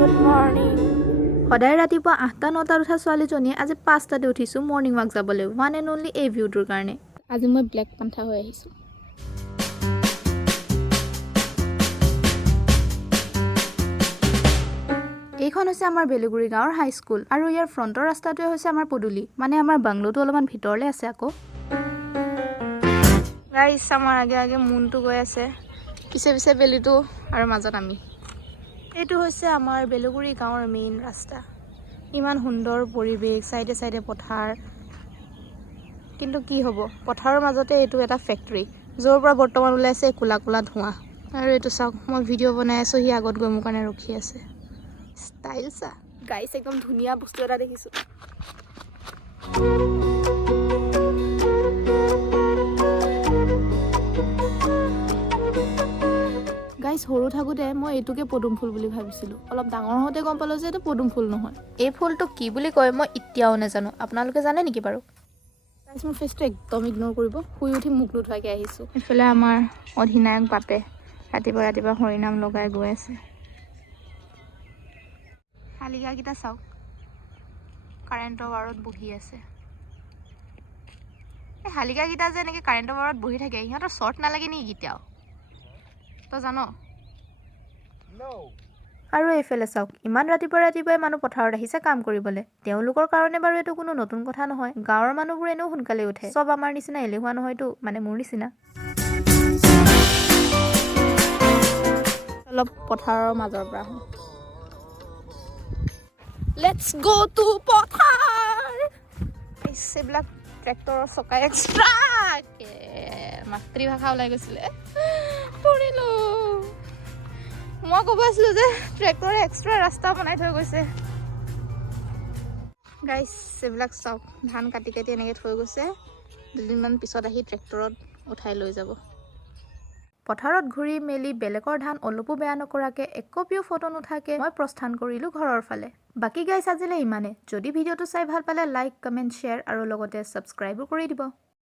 Good morning সদায় ৰাতিপুৱা 8-9টাত উঠা ছোৱালীজনীয়ে আজি 5টাতে উঠিছোঁ মৰ্ণিং ৱাক যাবলৈ ওৱান এণ্ড অনলি এই ভিউটোৰ কাৰণে। আজি মই ব্লেক পান্থা হৈ আহিছোঁ। এইখন হৈছে আমাৰ বেলুগুৰি গাঁৱৰ হাইস্কুল আৰু ইয়াৰ ফ্ৰণ্টৰ ৰাস্তাটোৱে হৈছে আমাৰ পদূলি, মানে আমাৰ বাংলোটো অলপমান ভিতৰলৈ আছে আকৌ। গাইছ আমাৰ আগে আগে মুনটো গৈ আছে, পিছে পিছে বেলিটো আৰু মাজত আমি। এইটো হৈছে আমাৰ বেলুগুৰি গাঁৱৰ মেইন ৰাস্তা। ইমান সুন্দৰ পৰিৱেশ, চাইডে চাইডে পথাৰ, কিন্তু কি হ'ব পথাৰৰ মাজতে এইটো এটা ফেক্টৰী, য'ৰ পৰা বৰ্তমান ওলাইছে কোলা কোলা ধোঁৱা। আৰু এইটো চাওক, মই ভিডিঅ' বনাই আছোঁ, সি আগত গৈ মোৰ কাৰণে ৰখি আছে। ষ্টাইল চা গাইছ, একদম ধুনীয়া বস্তু এটা দেখিছোঁ। গাইছ, সৰু থাকোঁতে মই এইটোকে পদুম ফুল বুলি ভাবিছিলোঁ, অলপ ডাঙৰ হওঁতে গম পালোঁ যে এইটো পদুম ফুল নহয়। এই ফুলটো কি বুলি কয় মই এতিয়াও নাজানো, আপোনালোকে জানে নেকি বাৰু? গাইছ, মোৰ ফেচটো একদম ইগন'ৰ কৰিব, শুই উঠি মুখ নোধোৱাকৈ আহিছোঁ। এইফালে আমাৰ অধিনায়ক বাপে ৰাতিপুৱা ৰাতিপুৱা হৰিনাম লগাই গৈ আছে। শালিকাকেইটা চাওক, কাৰেণ্টৰ ৱাৰত বহি আছে। এই শালিকাকেইটা যে এনেকৈ কাৰেণ্টৰ ৱাৰত বহি থাকে, সিহঁতৰ শ্বৰ্ট নালাগে নেকি কেতিয়াও? তই জান? আৰু এইফালে চাওক, ইমান ৰাতিপুৱা ৰাতিপুৱাই মানুহ পথাৰত আহিছে কাম কৰিবলৈ। তেওঁলোকৰ কাৰণে বাৰু এইটো কোনো নতুন কথা নহয়, গাঁৱৰ মানুহবোৰ এনেও সোনকালে উঠে, চব আমাৰ নিচিনা এলেহুৱা নহয়তো, মানে মোৰ নিচিনা। অলপ পথাৰৰ মাজৰ পৰা আহোঁ। লেটছ গো টু পথাৰ। এইবিলাক ট্ৰেক্টৰৰ চকা এক্সট্ৰা, মাতৃভাষা ওলাই গৈছিলে, পৰিলো। মই ক'ব আছিলোঁ যে ট্ৰেক্টৰে এক্সট্ৰা ৰাস্তা বনাই থৈ গৈছে। গাইছ, এইবিলাক চাওক, ধান কাটি কাটি এনেকৈ থৈ গৈছে, দুদিনমান পিছত আহি ট্ৰেক্টৰত উঠাই লৈ যাব। পথাৰত ঘূৰি মেলি বেলেগৰ ধান অলপো বেয়া নকৰাকৈ একপিও ফটো নুঠাকৈ মই প্ৰস্থান কৰিলোঁ ঘৰৰ ফালে। বাকী গাইছ আজিলৈ ইমানে। যদি ভিডিঅ'টো চাই ভাল পালে লাইক, কমেণ্ট, শ্বেয়াৰ আৰু লগতে ছাবস্ক্ৰাইবো কৰি দিব।